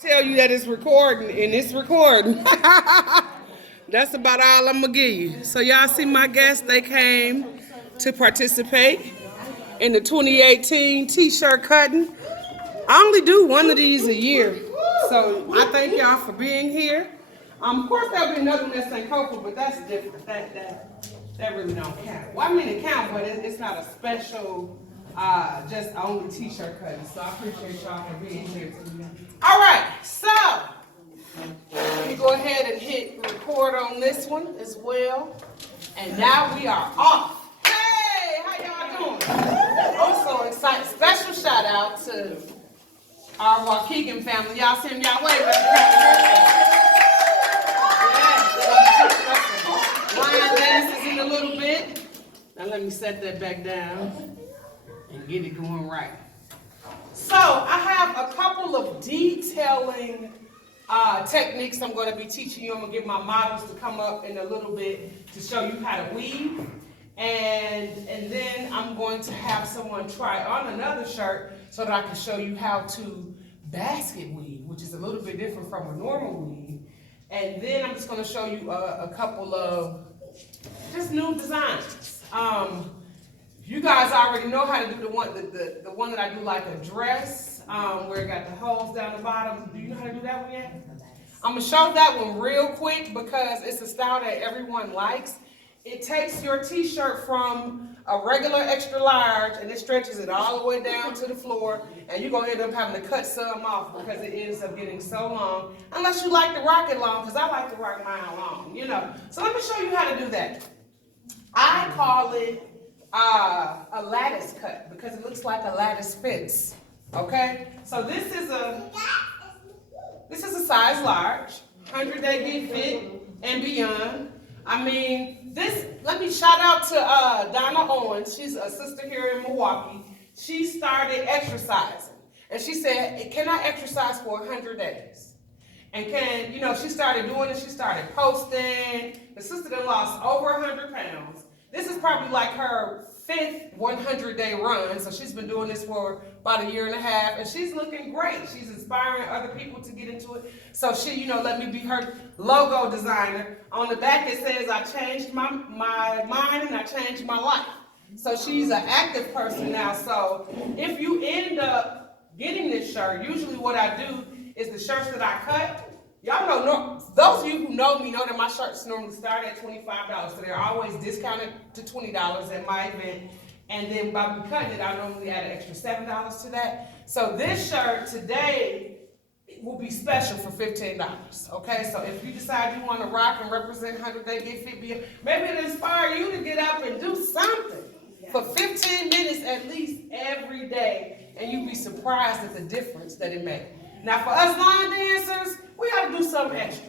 Tell you that it's recording, and it's recording. That's about all I'm gonna give you. So y'all see my guests, they came to participate in the 2018 t-shirt cutting. I only do one of these a year. So I thank y'all for being here. Of course there'll be another one that's St. Copa, but that's different. That really don't count. Well, I mean it counts, but it's not a special just only t-shirt cutting. So I appreciate y'all for being here today. All right, so let me go ahead and hit record on this one as well. And now we are off. Hey, how y'all doing? I'm so excited. Special shout out to our Waukegan family. Y'all see them, y'all wave at the line dances in a little bit. Now let me set that back down and get it going right. So I have a couple of detailing techniques I'm going to be teaching you. I'm going to get my models to come up in a little bit to show you how to weave. And then I'm going to have someone try on another shirt so that I can show you how to basket weave, which is a little bit different from a normal weave. And then I'm just going to show you a couple of just new designs. You guys already know how to do the one that I do like a dress, where it got the holes down the bottom. Do you know how to do that one yet? I'm gonna show that one real quick because it's a style that everyone likes. It takes your t-shirt from a regular extra large and it stretches it all the way down to the floor, and you're gonna end up having to cut some off because it ends up getting so long. Unless you like to rock it long, because I like to rock mine long, you know. So let me show you how to do that. I call it a lattice cut because it looks like a lattice fence. Okay, so this is a size large, 100-day get fit and beyond. I mean, let me shout out to Donna Owens. She's a sister here in Milwaukee. She started exercising, and she said, "Can I exercise for 100 days?" And she started doing it. She started posting. The sister that lost over 100 pounds. This is probably like her 5th 100-day run, so she's been doing this for about a year and a half, and she's looking great. She's inspiring other people to get into it. So she, let me be her logo designer. On the back it says, "I changed my mind and I changed my life." So she's an active person now. So if you end up getting this shirt, usually what I do is the shirts that I cut, y'all know, those of you who know me know that my shirts normally start at $25, so they're always discounted to $20 at my event. And then by me cutting it, I normally add an extra $7 to that. So this shirt today will be special for $15, okay? So if you decide you want to rock and represent 100-day Get Fit, maybe it'll inspire you to get up and do something for 15 minutes at least every day, and you'll be surprised at the difference that it makes. Now for us line dancers, we got to do something extra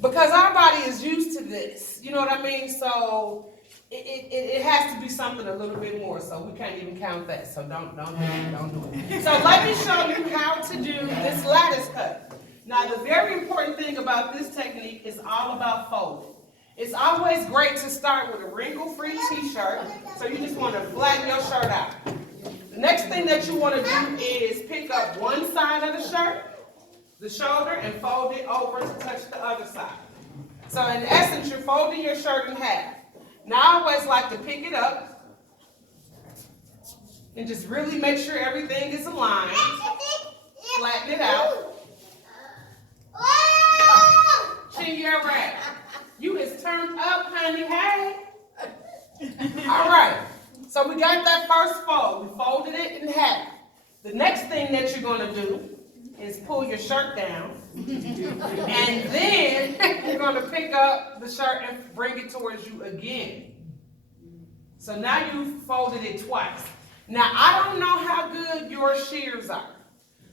because our body is used to this, you know what I mean? So it has to be something a little bit more, so we can't even count that, so don't do it. So let me show you how to do this lattice cut. Now the very important thing about this technique is all about folding. It's always great to start with a wrinkle-free t-shirt, so you just want to flatten your shirt out. The next thing that you want to do is pick up one side of the shirt, the shoulder, and fold it over to touch the other side. So in essence, you're folding your shirt in half. Now I always like to pick it up and just really make sure everything is aligned. Flatten it out. Chin rack. You is turned up, honey. Hey. All right. So we got that first fold. We folded it in half. The next thing that you're going to do is pull your shirt down. And then you're going to pick up the shirt and bring it towards you again. So now you've folded it twice. Now I don't know how good your shears are.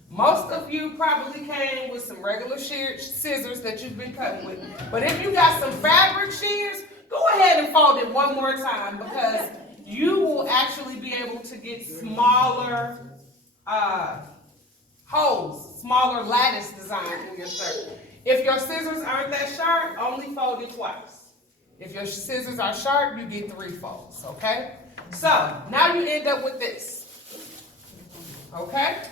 Most of you probably came with some regular scissors that you've been cutting with. But if you got some fabric shears, go ahead and fold it one more time because you will actually be able to get smaller holes, smaller lattice design in your shirt. If your scissors aren't that sharp, only fold it twice. If your scissors are sharp, you get 3 folds, okay? So now you end up with this, okay?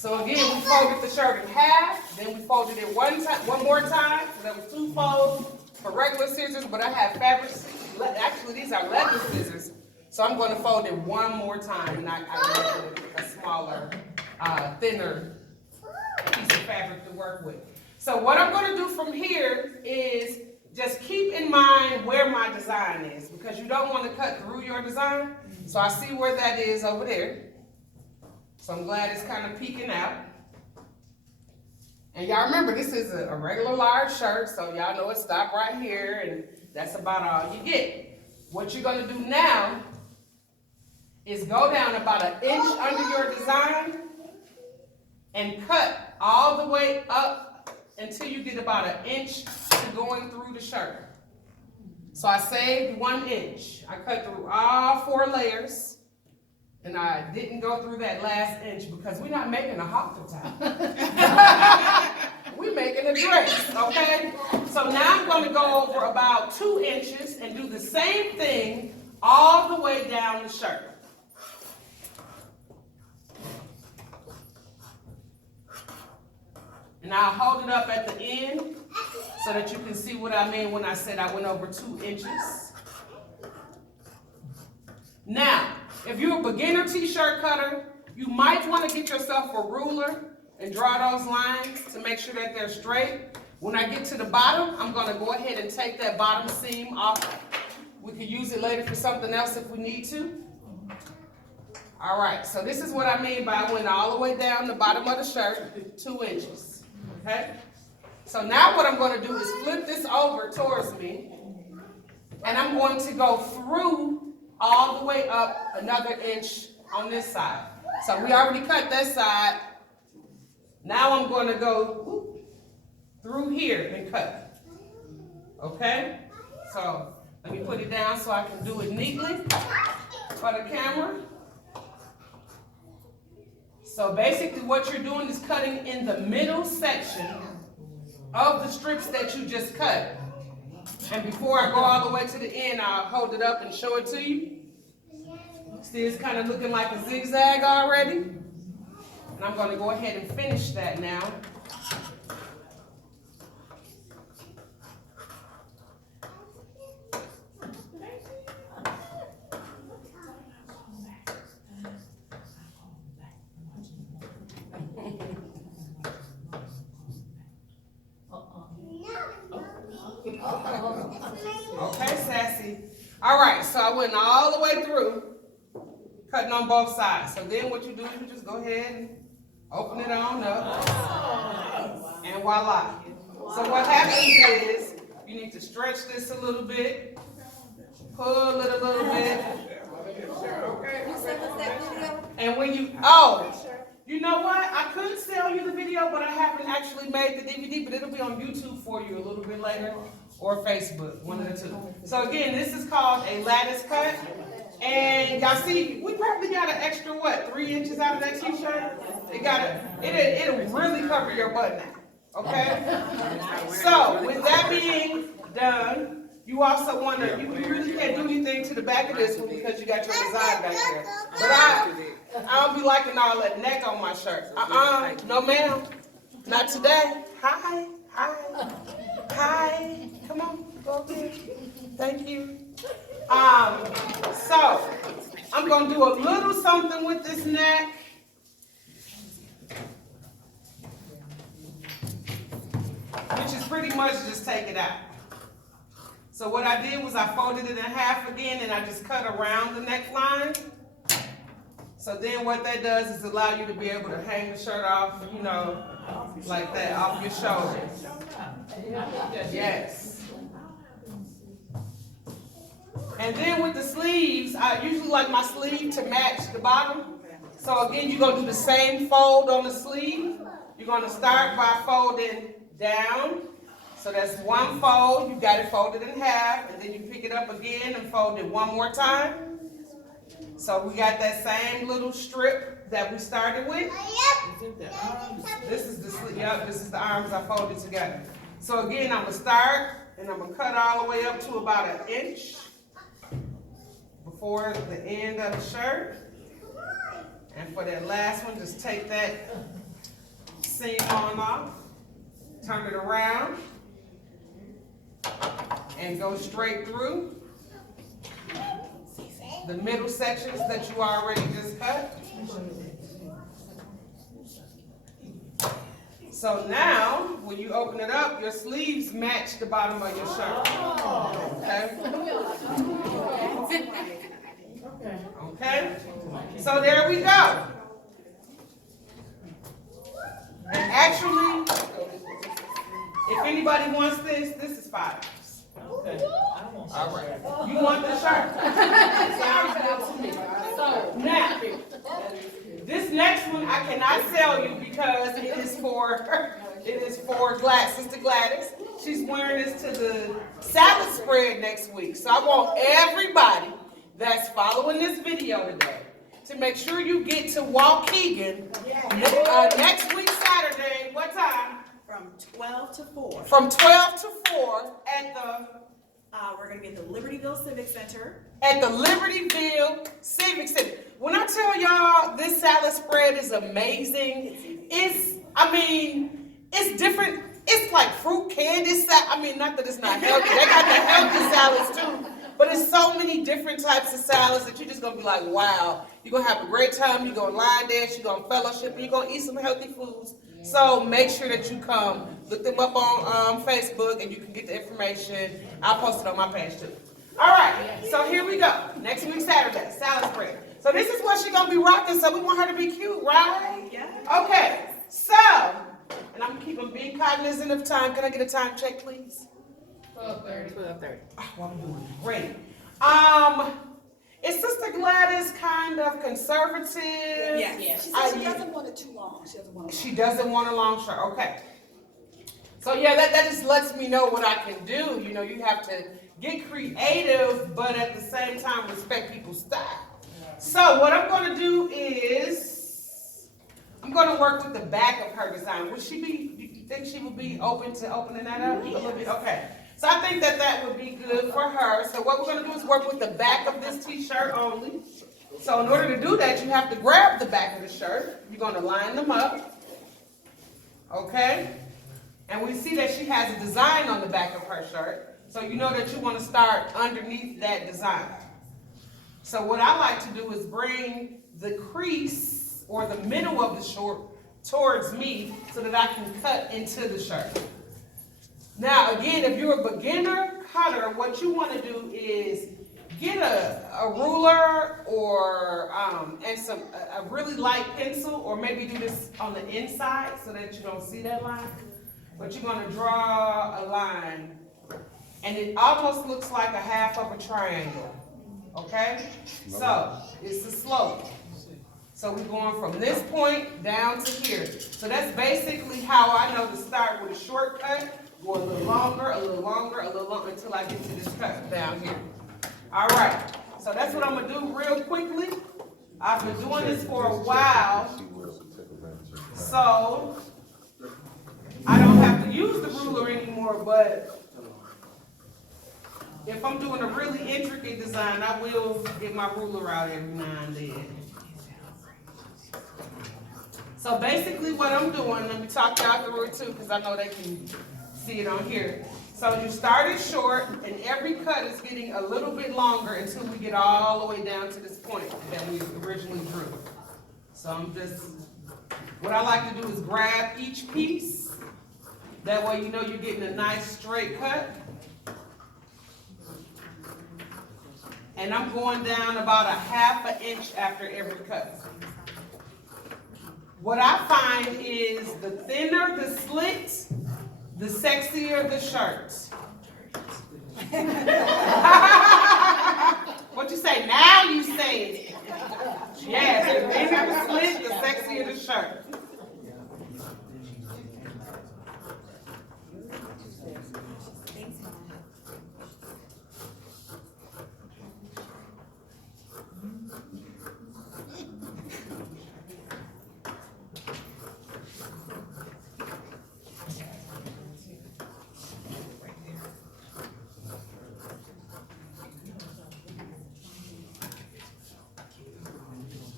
So again, we folded the shirt in half, then we folded it one more time, so that was 2 folds for regular scissors, but I have fabric scissors. Actually, these are leather scissors, so I'm going to fold it one more time, and I get a smaller, thinner piece of fabric to work with. So what I'm going to do from here is just keep in mind where my design is, because you don't want to cut through your design. So I see where that is over there. So I'm glad it's kind of peeking out. And y'all remember, this is a regular large shirt, so y'all know it stopped right here, and that's about all you get. What you're going to do now is go down about 1 inch under your design and cut all the way up until you get about 1 inch to going through the shirt. So I saved 1 inch. I cut through all 4 layers, and I didn't go through that last inch because we're not making a halter top. We're making a dress, okay? So now I'm going to go over about 2 inches and do the same thing all the way down the shirt. And I'll hold it up at the end so that you can see what I mean when I said I went over 2 inches. Now, if you're a beginner t-shirt cutter, you might want to get yourself a ruler and draw those lines to make sure that they're straight. When I get to the bottom, I'm going to go ahead and take that bottom seam off. We could use it later for something else if we need to. All right, so this is what I mean by I went all the way down the bottom of the shirt, 2 inches. Okay? So now what I'm going to do is flip this over towards me, and I'm going to go through all the way up another inch on this side. So we already cut that side. Now I'm going to go through here and cut. Okay? So let me put it down so I can do it neatly for the camera. So basically what you're doing is cutting in the middle section of the strips that you just cut. And before I go all the way to the end, I'll hold it up and show it to you. See, it's kind of looking like a zigzag already. And I'm going to go ahead and finish that now. Okay, sassy. All right, so I went all the way through, cutting on both sides. So then what you do is you just go ahead and open it on up, and voila. So what happens is you need to stretch this a little bit, pull it a little bit. And when you, you know what? I could sell you the video, but I haven't actually made the DVD, but it'll be on YouTube for you a little bit later, or Facebook, one of the two. So again, this is called a lattice cut. And y'all see, we probably got an extra, 3 inches out of that t-shirt? It'll really cover your butt now, okay? So with that being done, you also want to, you really can't do anything to the back of this one because you got your design back there. But I don't be liking all that neck on my shirt. No ma'am, not today. Hi. Come on, go up here. Thank you. So I'm going to do a little something with this neck. Which is pretty much just take it out. So what I did was I folded it in half again and I just cut around the neckline. So then what that does is allow you to be able to hang the shirt off, you know, like that, off your shoulders. Yes. And then with the sleeves, I usually like my sleeve to match the bottom. So again, you're going to do the same fold on the sleeve. You're going to start by folding down. So that's one fold. You got it folded in half. And then you pick it up again and fold it one more time. So we got that same little strip that we started with. This is the sleeve. Yep, this is the arms I folded together. So again, I'm going to start and I'm going to cut all the way up to about 1 inch before the end of the shirt. And for that last one, just take that seam on off, turn it around, and go straight through the middle sections that you already just cut. So now, when you open it up, your sleeves match the bottom of your shirt. Okay? Okay? So there we go. And actually, if anybody wants this, this is $5. Okay. All right. You want the shirt? Sounds good to me. So now, this next one I cannot sell you because it is for Sister Gladys. She's wearing this to the salad spread next week. So I want everybody that's following this video today to make sure you get to Waukegan next week Saturday. What time? From 12 to 4. From 12 to 4 at the we're going to be at the Libertyville Civic Center. At the Libertyville Civic Center. When I tell y'all this salad spread is amazing, it's different. It's like fruit candy salad. I mean, not that it's not healthy. They got the healthy salads too. But it's so many different types of salads that you're just going to be like, wow. You're going to have a great time. You're going to line dance. You're going to fellowship. And you're going to eat some healthy foods. So make sure that you come. Look them up on Facebook and you can get the information. I'll post it on my page too. All right, so here we go. Next week, Saturday, salad spread. So this is what she's going to be rocking, so we want her to be cute, right? Yeah. Okay, so, and I'm being cognizant of time. Can I get a time check, please? 12:30. 12:30. Oh, I'm doing great. Is Sister Gladys kind of conservative? Yes. She doesn't want it too long. She doesn't want a long shirt. Okay. So yeah, that just lets me know what I can do. You know, you have to get creative, but at the same time respect people's style. So what I'm going to do is I'm going to work with the back of her design. Do you think she would be open to opening that up a little bit? Okay. So I think that would be good for her. So what we're going to do is work with the back of this t-shirt only. So in order to do that, you have to grab the back of the shirt. You're going to line them up. Okay? And we see that she has a design on the back of her shirt. So you know that you want to start underneath that design. So what I like to do is bring the crease or the middle of the short towards me so that I can cut into the shirt. Now again, if you're a beginner cutter, what you want to do is get a ruler or and a really light pencil, or maybe do this on the inside so that you don't see that line. But you're going to draw a line, and it almost looks like a half of a triangle. Okay? So it's a slope. So we're going from this point down to here. So that's basically how I know to start with a shortcut. Go a little longer, a little longer, a little longer until I get to this cut down here. All right. So that's what I'm going to do real quickly. I've been doing this for a while. So I don't have to use the ruler anymore, but if I'm doing a really intricate design, I will get my ruler out every now and then. So basically what I'm doing, let me talk y'all through it too, because I know they can see it on here. So you started short, and every cut is getting a little bit longer until we get all the way down to this point that we originally drew. So what I like to do is grab each piece. That way you know you're getting a nice straight cut. And I'm going down about a ½ inch after every cut. What I find is the thinner the slit, the sexier the shirt. What you say? Now you say it. Yes, the thinner the slit, the sexier the shirt.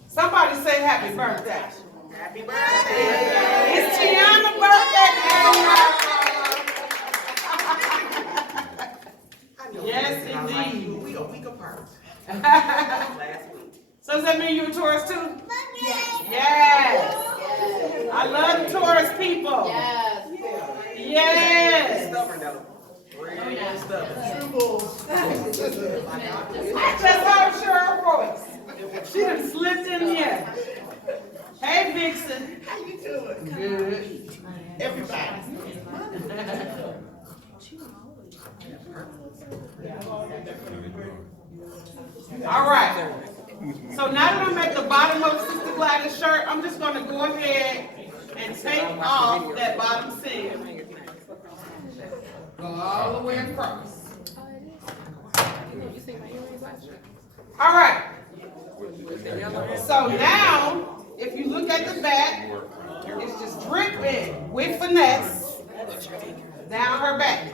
Somebody say happy birthday. Happy birthday. It's Tiana I love the Taurus people. Yes. Yes. Stubborn though. Real stubborn. That's how Cheryl Royce. She done slipped in here. Hey, Vixen. How you doing? Good. Everybody. All right. So now that I'm at the bottom of Sister Gladys' shirt, I'm just going to go ahead and take off that bottom seam. Go all the way across. All right. So now, if you look at the back, it's just dripping with finesse down her back.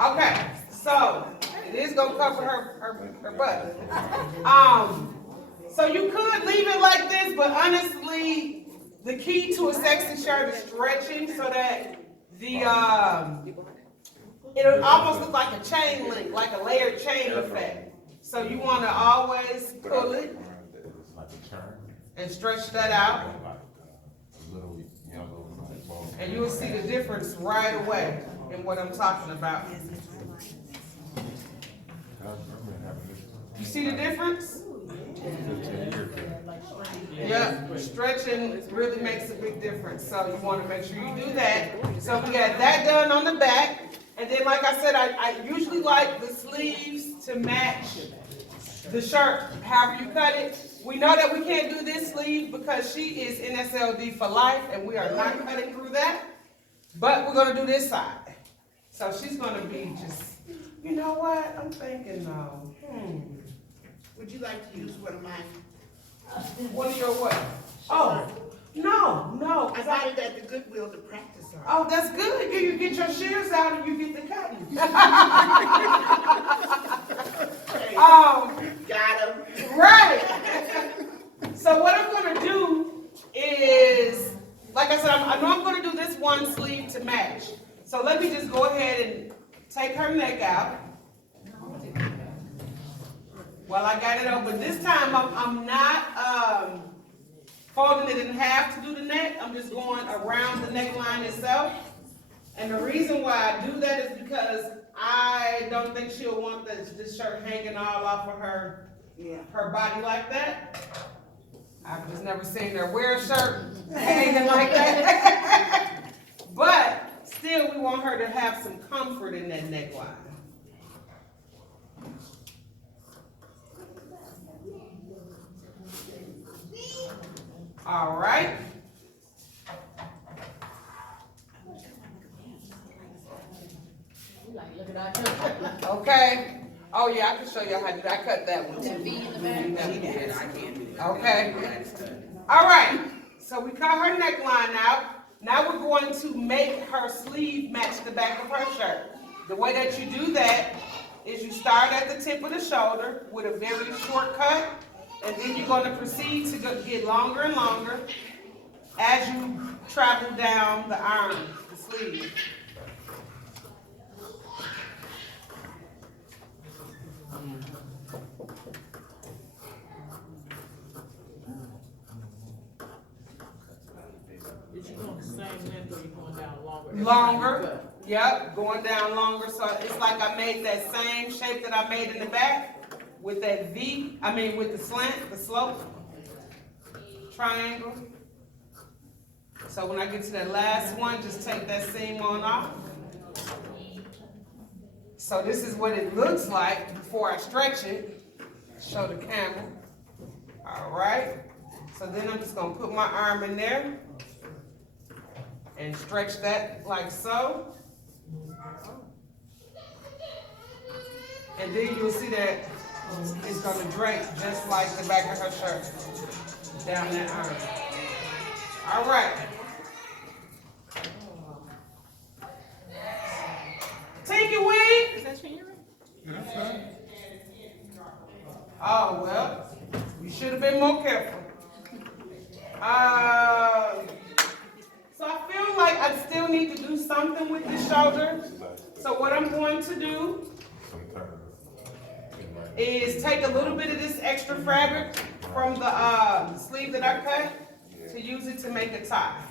Okay, so it is gonna cover her butt. So you could leave it like this, but honestly, the key to a sexy shirt is stretching so that the it'll almost look like a chain link, like a layered chain effect. So you want to always pull it and stretch that out, and you will see the difference right away in what I'm talking about. You see the difference? Yeah, stretching really makes a big difference, so you want to make sure you do that. So we got that done on the back, and then like I said, I usually like the sleeves to match the shirt, however you cut it. We know that we can't do this sleeve because she is NSLD for life, and we are not cutting through that, but we're going to do this side. So she's going to be just, you know what, I'm thinking though, Would you like to use one of mine? One of your what? Oh, no, I cause got it at the Goodwill to practice on. oh, that's good. You get your shears out and you get the cutting. Got him. Right. So what I'm gonna do is, like I said, I know I'm gonna do this one sleeve to match. So let me just go ahead and take her neck out. Well, I got it open. This time I'm not folding it in half to do the neck. I'm just going around the neckline itself. And the reason why I do that is because I don't think she'll want this shirt hanging all off of her body like that. I've just never seen her wear a shirt hanging like that. But still, we want her to have some comfort in that neckline. All right. Okay. Oh yeah, I can show you how to do that. I cut that one. Okay. All right. So we cut her neckline out. Now we're going to make her sleeve match the back of her shirt. The way that you do that is you start at the tip of the shoulder with a very short cut, and then you're going to proceed to get longer and longer as you travel down the arm, the sleeve. Is you going the same length or you going down longer? Longer, yep, going down longer. So it's like I made that same shape that I made in the back with that V, with the slant, the slope, triangle. So when I get to that last one, just take that seam on off. So this is what it looks like before I stretch it. Show the camera. All right. So then I'm just gonna put my arm in there and stretch that like so. And then you'll see that it's gonna drape just like the back of her shirt down that arm. All right. Tinky Wing. Is that your Oh, well, you should have been more careful. So I feel like I still need to do something with this shoulder. So what I'm going to do is take a little bit of this extra fabric from the sleeve that I cut to to use it to make a tie.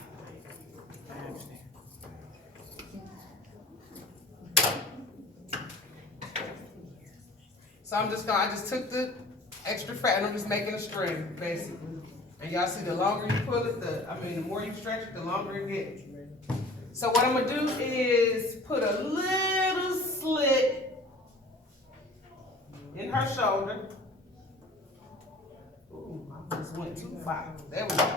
So I just took the extra fat and I'm just making a string, basically. And y'all see the longer you pull it, the more you stretch it, the longer it gets. So what I'm gonna do is put a little slit in her shoulder. Ooh, I just went too far. There we go.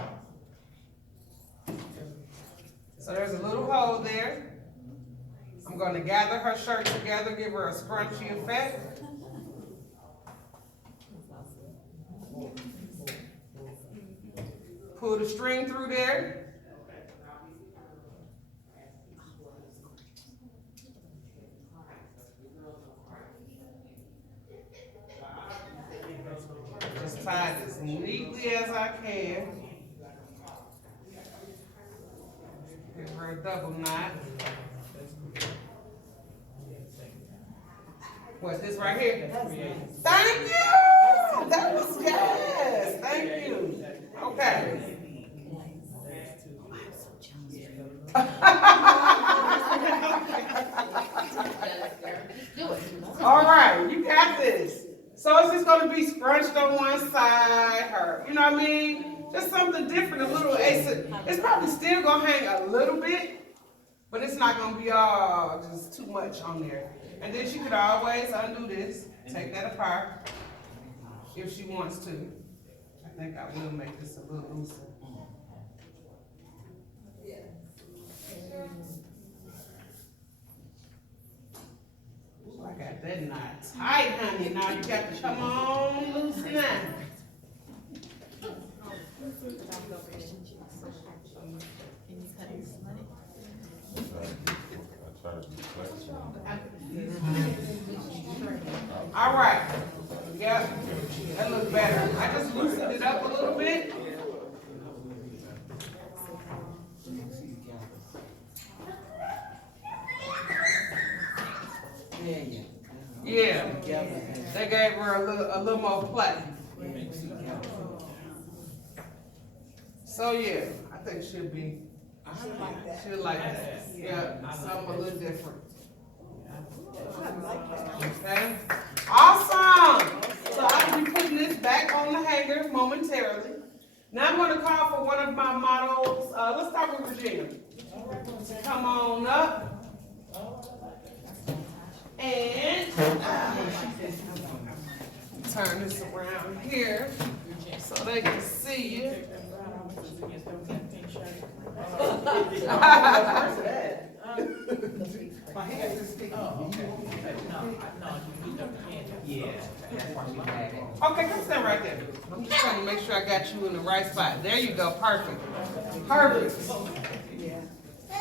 So there's a little hole there. I'm gonna gather her shirt together, give her a scrunchy effect. Pull the string through there. Just tie it as neatly as I can. Give her a double knot. What's this right here? Thank you! That was yes! Thank you. Okay. All right, you got this. So it's just gonna be scrunched on one side, you know what I mean? Just something different, a little, it's probably still gonna hang a little bit, but it's not gonna be all just too much on there. And then she could always undo this, take that apart, if she wants to. I think I will make this a little looser. Ooh, I got that knot tight, honey. Now you got to come on loose now. All right. Yep. That looks better. I just loosened it up a little bit. Yeah. They gave her a little more play. So yeah, I think she'll like that. Yeah, something a little different. Okay. Awesome. So I'll be putting this back on the hanger momentarily. Now I'm going to call for one of my models. Let's start with Regina. Come on up. And turn this around here so they can see you. My hands is sticky. Okay, come stand right there. I'm just trying to make sure I got you in the right spot. There you go. Perfect. Perfect.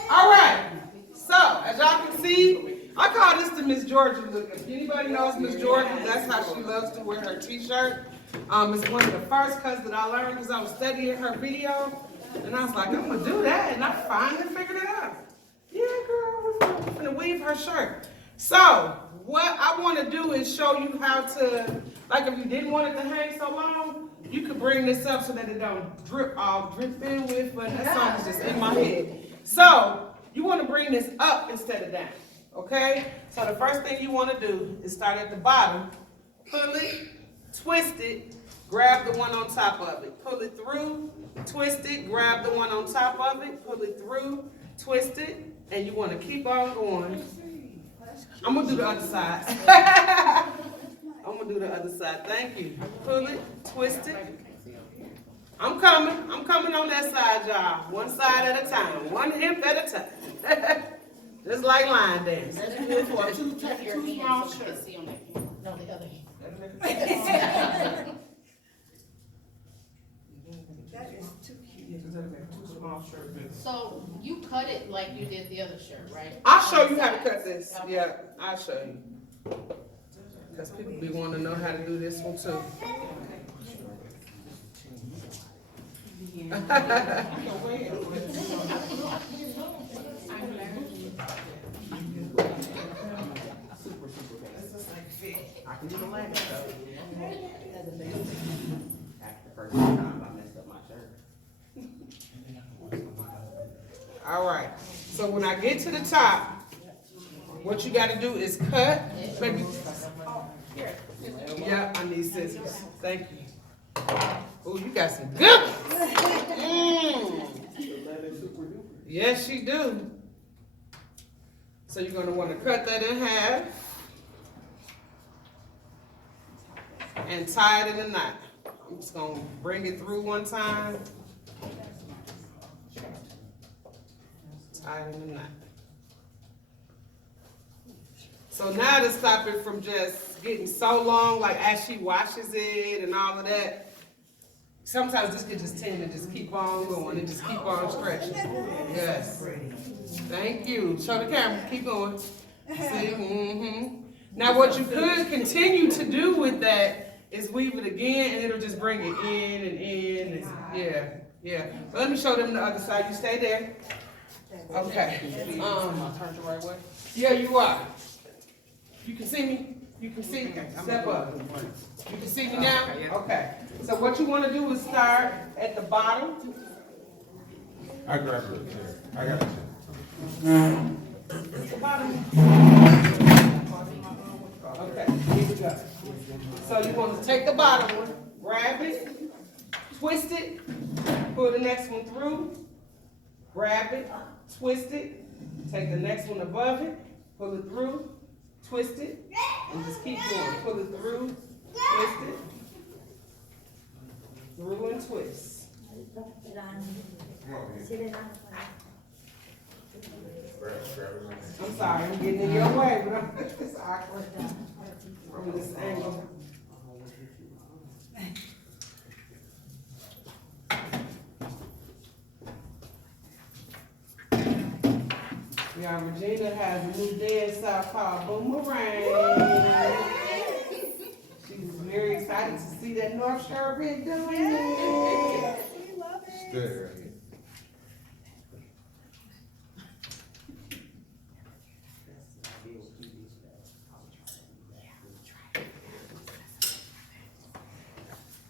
All right. So, as y'all can see, I call this the Miss Georgia look. If anybody knows Miss Georgia, that's how she loves to wear her t-shirt. It's one of the first cuts that I learned because I was studying her video. And I was like, I'm going to do that. And I finally figured it out. Yeah, girl, we're going to weave her shirt. So, what I want to do is show you how to, like if you didn't want it to hang so long, you could bring this up so that it don't drip in with, but that song is just in my head. So, you want to bring this up instead of down, okay? So the first thing you want to do is start at the bottom, pull it, twist it, grab the one on top of it. Pull it through, twist it, grab the one on top of it, pull it through, twist it, and you want to keep on going. I'm going to do the other side. I'm going to do the other side. Thank you. Pull it, twist it. I'm coming on that side, y'all. One side at a time, one hip at a time. Just like line dance. That's good for a two small shirt. No, the other hand. That is too cute. Two small shirt bits. So you cut it like you did the other shirt, right? I'll show you how to cut this. Yeah, I'll show you. Because people be wanting to know how to do this one too. I can even land it though. After the first time I messed up my shirt. All right, so when I get to the top, what you gotta do is cut, baby. Yeah, I need scissors, thank you. Oh, you got some good ones. Yes, you do. So you're gonna wanna cut that in half and tie it in a knot. I'm just gonna bring it through one time. Tie it in a knot. So now to stop it from just getting so long, like as she washes it and all of that, sometimes this could just tend to just keep on going and just keep on stretching. Yes. Thank you. Show the camera. Keep going. See? Mm-hmm. Now what you could continue to do with that is weave it again and it'll just bring it in and in. And, yeah. But let me show them the other side. You stay there. Okay. Turn the right way. Yeah, you are. You can see me? You can see me? Step up. You can see me now? Okay. So what you want to do is start at the bottom. I grab it. I got it. At the bottom. Okay, here we go. So you want to take the bottom one, grab it, twist it, pull the next one through, grab it, twist it, take the next one above it, pull it through, twist it, and just keep going. Pull it through, twist it, through and twist. Come on, man. Grab it. I'm sorry, I'm getting in your way, but it's awkward from this angle. Yeah, Regina has a new dance style called Boomerang. She was very excited to see that North Shore been doing it. Stay right here.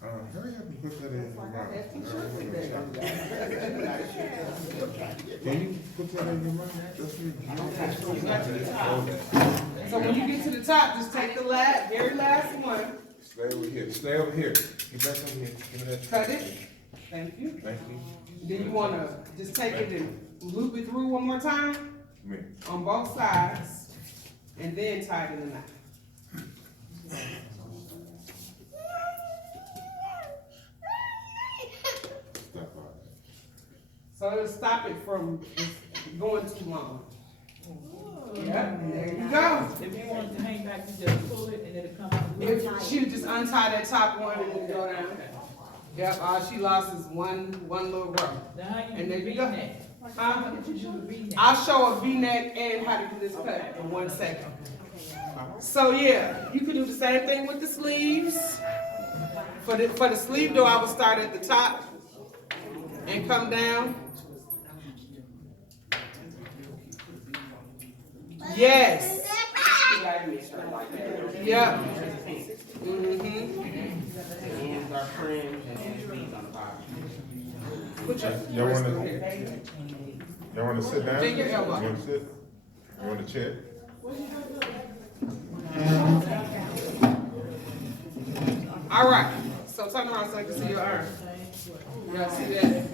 Hurry up and put that in your mouth. Can you put that in your mouth? So when you get to the top, just take the very last one, Stay over here. Stay over here. Get back over here. Give me that. cut it. Thank you. Thank you. Then you want to just take it and loop it through one more time Me. on both sides, and then tie it in a knot. Step out. So it'll stop it from just going too long. Yep, and there you go. If you want it to hang back, you just pull it and it'll come out. If she would just untie that top one and then go down. Yep, all she lost is one little row. Now how you And do there the you go. V-neck? Huh? How did you do the V-neck? I'll show a V-neck and how to do this cut in 1 second. So yeah, you can do the same thing with the sleeves. For the sleeve though, I would start at the top and come down. Yes. Yep. Mm-hmm. Put your Y'all wrist wanna- on here. Y'all want to sit down? Bend your elbow. You want to sit? You want a chair? All right. So turn around so I can see your arm. Y'all see that?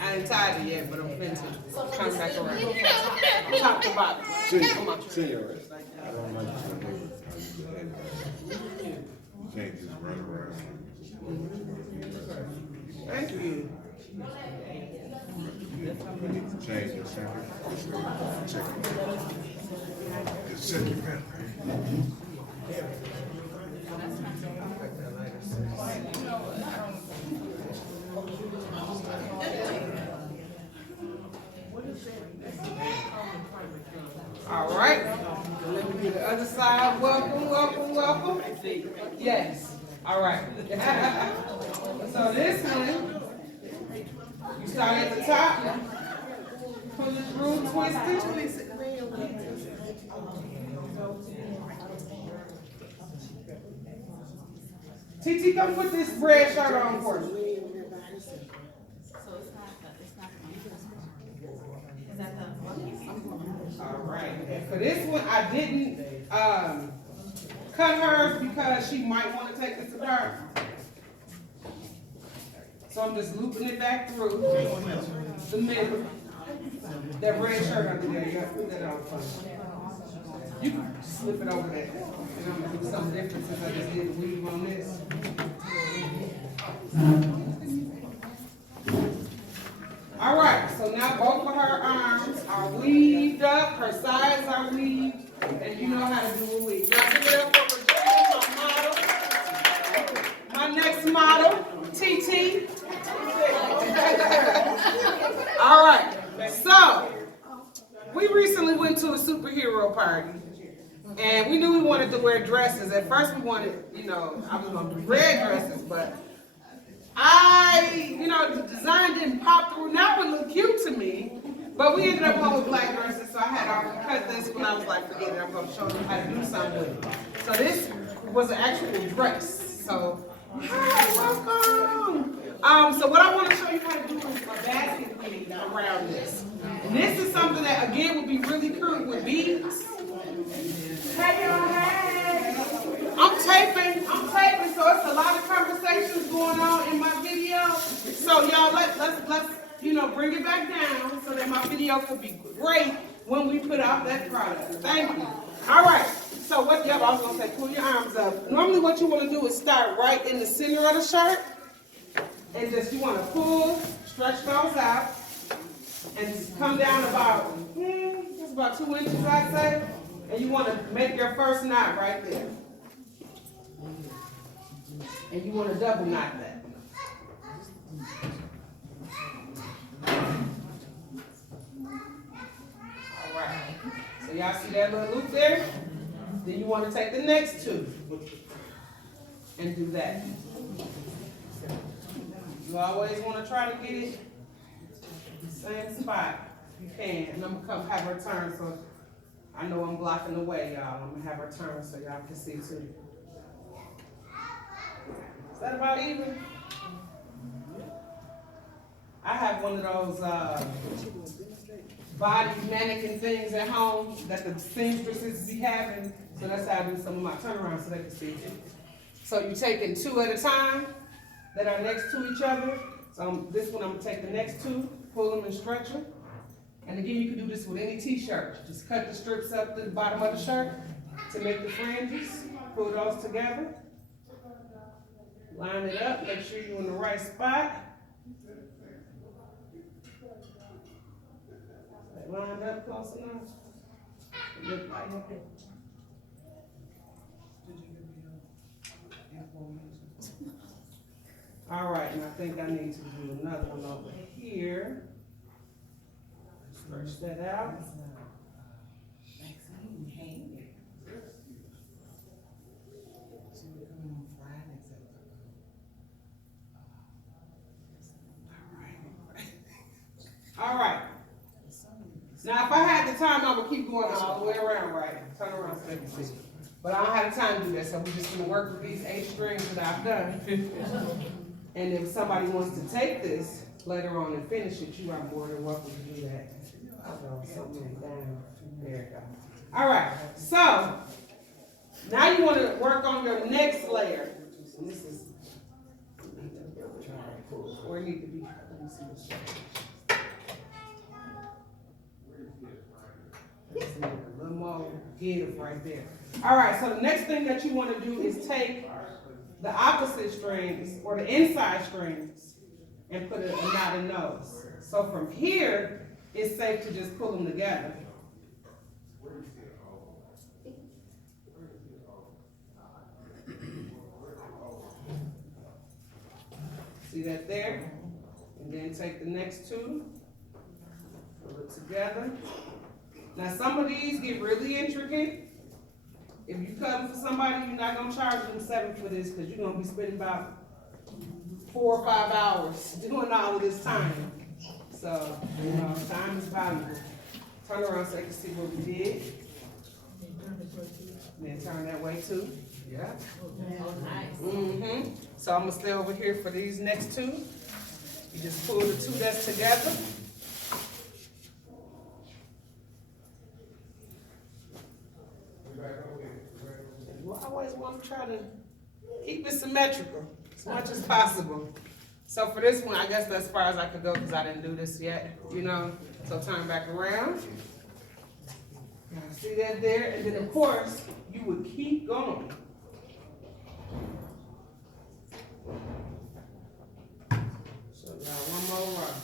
I ain't tied it yet, but I'm finna to turn back around. Top to bottom. Come on. I don't like this one. You can't just run around. Thank you. You need to change your center. Check it. Just check your pen. All right. Let me do the other side. Welcome, welcome, welcome. Yes. All right. So this one, you start at the top, pull it through, twist it. TT, come put this red shirt on for me. All right, and for this one, I didn't, cut hers because she might wanna take this to her. So I'm just looping it back through the middle. That red shirt under there, you gotta put that on first. You can slip it over there. And I'm gonna do something different since I just did the weave on this. All right, so now both of her arms are weaved up, her sides are weaved, and you know how to do a weave. Now give it up for Virginia, my model. My next model, TT. All right, so we recently went to a superhero party, and we knew we wanted to wear dresses. At first we wanted, I was gonna do red dresses, but the design didn't pop through. That one looked cute to me, but we ended up going with black dresses, so I had already cut this when I was like, forget it, I'm gonna show them how to do something with it. So this was an actual dress, so, hi, welcome. So what I want to show you how to do is a basket weave around this. And this is something that, again, would be really cute with beads. Hey, y'all, hey. I'm taping, so it's a lot of conversations going on in my video. So y'all, let's bring it back down so that my video could be great when we put out that product. Thank you. All right, so I was gonna say, pull your arms up. Normally what you wanna do is start right in the center of the shirt. And just, you wanna pull, stretch those out, and just come down about, just about 2 inches, I'd say. And you wanna make your first knot right there. And you want to double knot that. All right. So y'all see that little loop there? Then you want to take the next two and do that. You always want to try to get it same spot if you can. And I'm gonna have her turn, so I know I'm blocking the way, y'all. I'm gonna have her turn so y'all can see too. Is that about even? I have one of those body mannequin things at home that the seamstresses be having. So that's how I do some of my turnarounds so they can see it. So you're taking two at a time that are next to each other. So this one I'm gonna take the next two, pull them and stretch them. And again, you can do this with any t-shirt. Just cut the strips up to the bottom of the shirt to make the fringes. Pull those together. Line it up, make sure you're in the right spot. Line up close enough. Look like it. All right, and I think I need to do another one over here. Stretch that out. All right. Now, if I had the time, I would keep going all the way around, right? Turn around so they can see. But I don't have the time to do that, so we're just gonna work with these 8 strings that I've done. And if somebody wants to take this later on and finish it, you are more than welcome to do that. So many down. There you go. All right. So now you want to work on your next layer. And this is where it needs to be. Let me see this. A little more give right there. All right, so the next thing that you want to do is take the opposite strings or the inside strings and put a knot in those. So from here, it's safe to just pull them together. See that there? And then take the next two, pull it together. Now some of these get really intricate. If you cut them for somebody, you're not gonna charge them $7 for this because you're gonna be spending about 4 or 5 hours doing all of this time. So, time is valuable. Turn around so you can see what we did. And then turn that way too. Yeah. Oh, nice. So I'm gonna stay over here for these next two. You just pull the two that's together. always want to try to keep it symmetrical as much as possible. So for this one, I guess that's as far as I could go because I didn't do this yet, you know? So turn back around. Now, see that there? And then of course, you would keep going. So now one more row.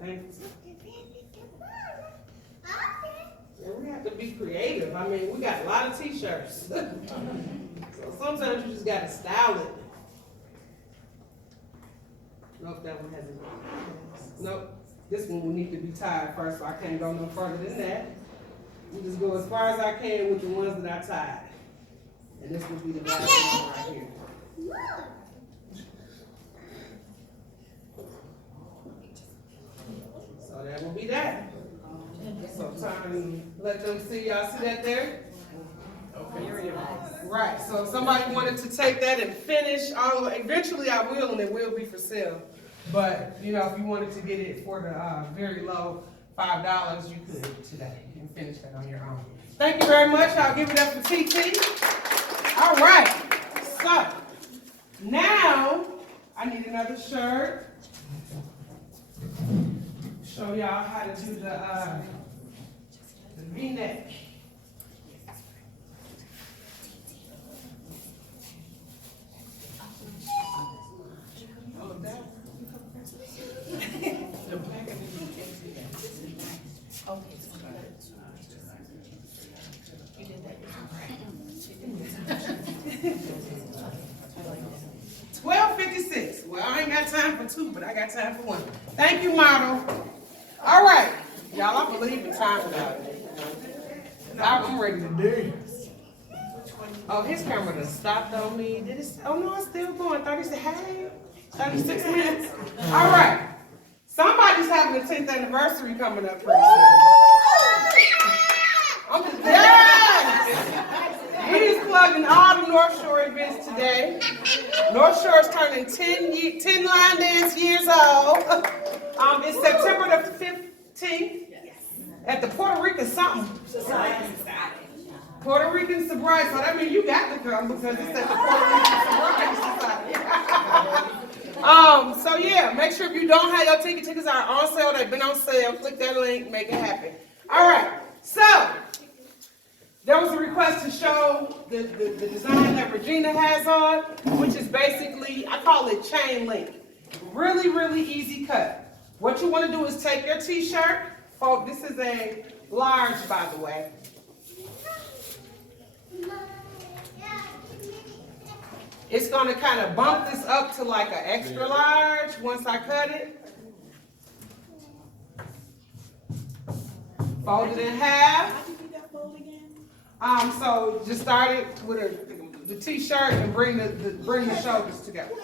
Thanks. Yeah, we have to be creative. I mean, we got a lot of t-shirts. So sometimes you just gotta style it. Nope, that one hasn't. Nope, this one will need to be tied first, so I can't go no further than that. We just go as far as I can with the ones that I tied. And this will be the last one right here. So that will be that. So turn, let them see, y'all see that there? Okay. Right, so if somebody wanted to take that and finish all of it, eventually I will, and it will be for sale. But, you know, if you wanted to get it for the very low $5, you could today and finish that on your own. Thank you very much. I'll give it up for TT. All right, so now I need another shirt. Show y'all how to do the V-neck. $12.56. Well, I ain't got time for two, but I got time for one. Thank you, model. All right, y'all. I believe in time about it. I'm ready to dance. Oh, his camera done stopped on me. Did it? Oh no, it's still going. 36 minutes. All right. Somebody's having a 10th anniversary coming up pretty soon. Yes! We is plugging all the North Shore events today. North Shore is turning 10 line dance years old. It's September the 15th at the Puerto Rican something. Puerto Rican Sobriety. So that means you got to come because it's at the Puerto Rican Society. So yeah, make sure if you don't have your tickets are on sale. They've been on sale. Click that link, make it happen. All right. So there was a request to show the design that Regina has on, which is basically, I call it chain link. Really, really easy cut. What you want to do is take your t-shirt. Oh, this is a large, by the way. It's going to kind of bump this up to like an extra large once I cut it. Fold it in half. How do you do that fold again? So just start it with the t-shirt and bring the shoulders together.